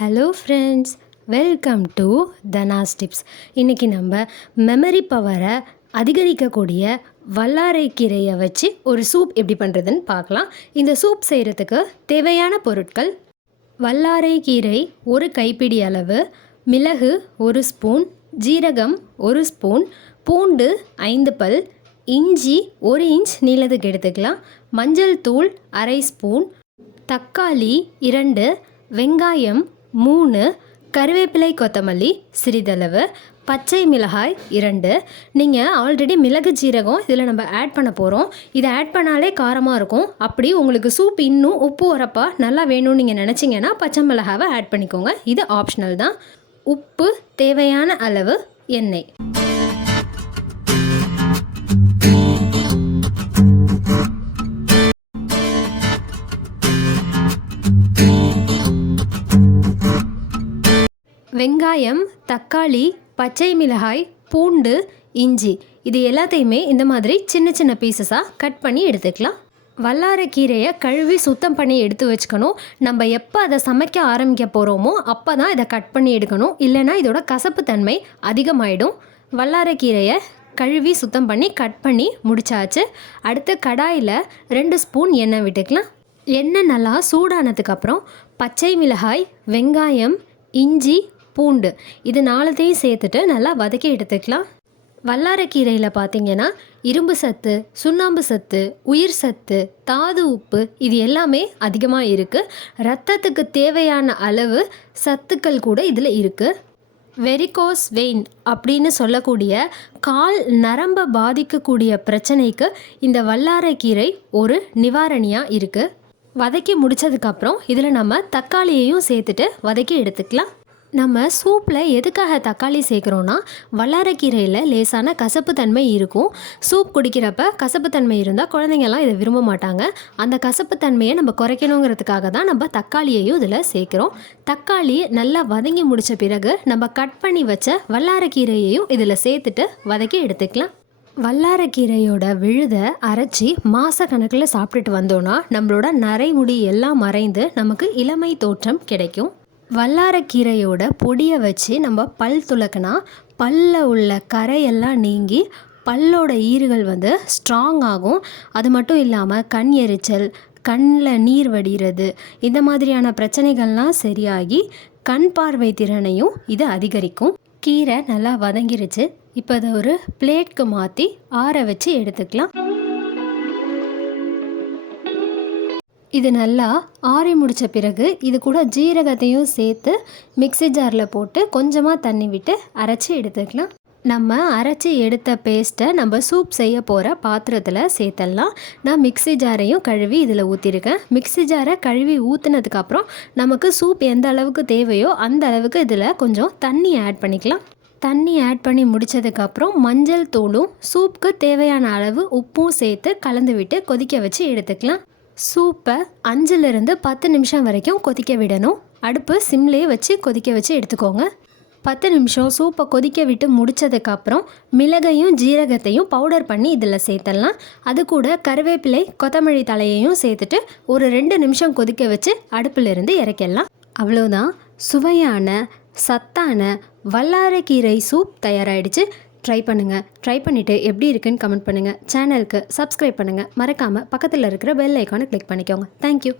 Hello friends, welcome to Dhana's tips. இன்றைக்கி நம்ம memory பவரை அதிகரிக்கக்கூடிய வல்லாரைக்கீரையை வச்சு ஒரு சூப் எப்படி பண்ணுறதுன்னு பார்க்கலாம். இந்த சூப் செய்கிறதுக்கு தேவையான பொருட்கள்: வல்லாரைக்கீரை 1 கைப்பிடி அளவு, மிளகு 1 ஸ்பூன், ஜீரகம் 1 ஸ்பூன், பூண்டு 5 பல், இஞ்சி 1 இன்ச் நீளத்துக்கு எடுத்துக்கலாம், மஞ்சள் தூள் அரை ஸ்பூன், தக்காளி 2, வெங்காயம் 3, கருவேப்பிலை கொத்தமல்லி சிறிதளவு, பச்சை மிளகாய் 2. நீங்கள் ஆல்ரெடி மிளகு ஜீரகம் இதில் நம்ம ஆட் பண்ண போகிறோம். இதை ஆட் பண்ணாலே காரமாக இருக்கும். அப்படி உங்களுக்கு சூப் இன்னும் உப்பு உரப்பாக நல்லா வேணும்னு நீங்கள் நினச்சிங்கன்னா பச்சை மிளகாவை ஆட் பண்ணிக்கோங்க. இது ஆப்ஷனல் தான். உப்பு, தேவையான அளவு எண்ணெய். வெங்காயம், தக்காளி, பச்சை மிளகாய், பூண்டு, இஞ்சி இது எல்லாத்தையுமே இந்த மாதிரி சின்ன சின்ன பீசஸாக கட் பண்ணி எடுத்துக்கலாம். வல்லாரைக்கீரையை கழுவி சுத்தம் பண்ணி எடுத்து வச்சுக்கணும். நம்ம எப்போ அதை சமைக்க ஆரம்பிக்க போகிறோமோ அப்போ தான் இதை கட் பண்ணி எடுக்கணும். இல்லைனா இதோட கசப்பு தன்மை அதிகமாகிடும். வல்லாரைக்கீரையை கழுவி சுத்தம் பண்ணி கட் பண்ணி முடிச்சாச்சு. அடுத்து கடாயில் 2 ஸ்பூன் எண்ணெய் விட்டுக்கலாம். எண்ணெய் நல்லா சூடானதுக்கப்புறம் பச்சை மிளகாய், வெங்காயம், இஞ்சி, பூண்டு இது 4த்தையும் சேர்த்துட்டு நல்லா வதக்கி எடுத்துக்கலாம். வல்லாரைக்கீரையில் பார்த்திங்கன்னா இரும்பு சத்து, சுண்ணாம்பு சத்து, உயிர் சத்து, தாது உப்பு இது எல்லாமே அதிகமாக இருக்குது. இரத்தத்துக்கு தேவையான அளவு சத்துக்கள் கூட இதில் இருக்குது. வெரிகோஸ் வெயின் அப்படின்னு சொல்லக்கூடிய கால் நரம்பை பாதிக்கக்கூடிய பிரச்சனைக்கு இந்த வல்லாரைக்கீரை ஒரு நிவாரணியாக இருக்குது. வதக்கி முடித்ததுக்கப்புறம் இதில் நம்ம தக்காளியையும் சேர்த்துட்டு வதக்கி எடுத்துக்கலாம். நம்ம சூப்பில் எதுக்காக தக்காளி சேர்க்குறோன்னா, வல்லாரைக்கீரையில் லேசான கசப்பு தன்மை இருக்கும். சூப் குடிக்கிறப்ப கசப்பு தன்மை இருந்தால் குழந்தைங்கள்லாம் இதை விரும்ப மாட்டாங்க. அந்த கசப்பு தன்மையை நம்ம குறைக்கணுங்கிறதுக்காக தான் நம்ம தக்காளியையும் இதில் சேர்க்குறோம். தக்காளி நல்லா வதங்கி முடித்த பிறகு நம்ம கட் பண்ணி வச்ச வல்லாரைக்கீரையையும் இதில் சேர்த்துட்டு வதக்கி எடுத்துக்கலாம். வல்லாரைக்கீரையோட விழுதை அரைச்சி மாதக்கணக்கில் சாப்பிட்டுட்டு வந்தோன்னா நம்மளோட நரைமுடி எல்லாம் மறைந்து நமக்கு இளமை தோற்றம் கிடைக்கும். வல்லாரைக்கீரையோட பொடியை வச்சு நம்ம பல் துலக்கினா பல்லில் உள்ள கரையெல்லாம் நீங்கி பல்லோட ஈறுகள் ஸ்ட்ராங் ஆகும். அது மட்டும் இல்லாமல் கண் எரிச்சல், கண்ணில் நீர் வடிகிறது இந்த மாதிரியான பிரச்சனைகள்லாம் சரியாகி கண் பார்வை திறனையும் இது அதிகரிக்கும். கீரை நல்லா வதங்கிருச்சு. இப்போ அதை ஒரு பிளேட்க்கு மாற்றி ஆற வச்சு எடுத்துக்கலாம். இது நல்லா ஆறி முடித்த பிறகு இது கூட ஜீரகத்தையும் சேர்த்து மிக்ஸி ஜாரில் போட்டு கொஞ்சமாக தண்ணி விட்டு அரைச்சி எடுத்துக்கலாம். நம்ம அரைச்சி எடுத்த பேஸ்ட்டை நம்ம சூப் செய்ய போகிற பாத்திரத்தில் சேர்த்துடலாம். நான் மிக்ஸி ஜாரையும் கழுவி இதில் ஊற்றிருக்கேன். மிக்ஸி ஜாரை கழுவி ஊற்றுனதுக்கப்புறம் நமக்கு சூப் எந்த அளவுக்கு தேவையோ அந்த அளவுக்கு இதில் கொஞ்சம் தண்ணி ஆட் பண்ணிக்கலாம். தண்ணி ஆட் பண்ணி முடித்ததுக்கப்புறம் மஞ்சள் தூளும் சூப்புக்கு தேவையான அளவு உப்பும் சேர்த்து கலந்து விட்டு கொதிக்க வச்சு எடுத்துக்கலாம். சூப்பை 5லிருந்து 10 நிமிஷம் வரைக்கும் கொதிக்க விடணும். அடுப்பு சிம்லேயே வச்சு கொதிக்க வச்சு எடுத்துக்கோங்க. 10 நிமிஷம் சூப்பை கொதிக்க விட்டு முடித்ததுக்கப்புறம் மிளகையும் ஜீரகத்தையும் பவுடர் பண்ணி இதில் சேர்த்துடலாம். அது கூட கருவேப்பிலை, கொத்தமல்லி தலையையும் சேர்த்துட்டு ஒரு 2 நிமிஷம் கொதிக்க வச்சு அடுப்பிலிருந்து இறக்கிடலாம். அவ்வளோதான், சுவையான சத்தான வல்லாரைக்கீரை சூப் தயாராகிடுச்சு. ட்ரை பண்ணுங்கள். ட்ரை பண்ணிவிட்டு எப்படி இருக்குன்னு கமெண்ட் பண்ணுங்கள். சேனலுக்கு சப்ஸ்கிரைப் பண்ணுங்கள். மறக்காமல் பக்கத்தில் இருக்கிற பெல் ஐக்கானை கிளிக் பண்ணிக்கோங்க. தேங்க்யூ.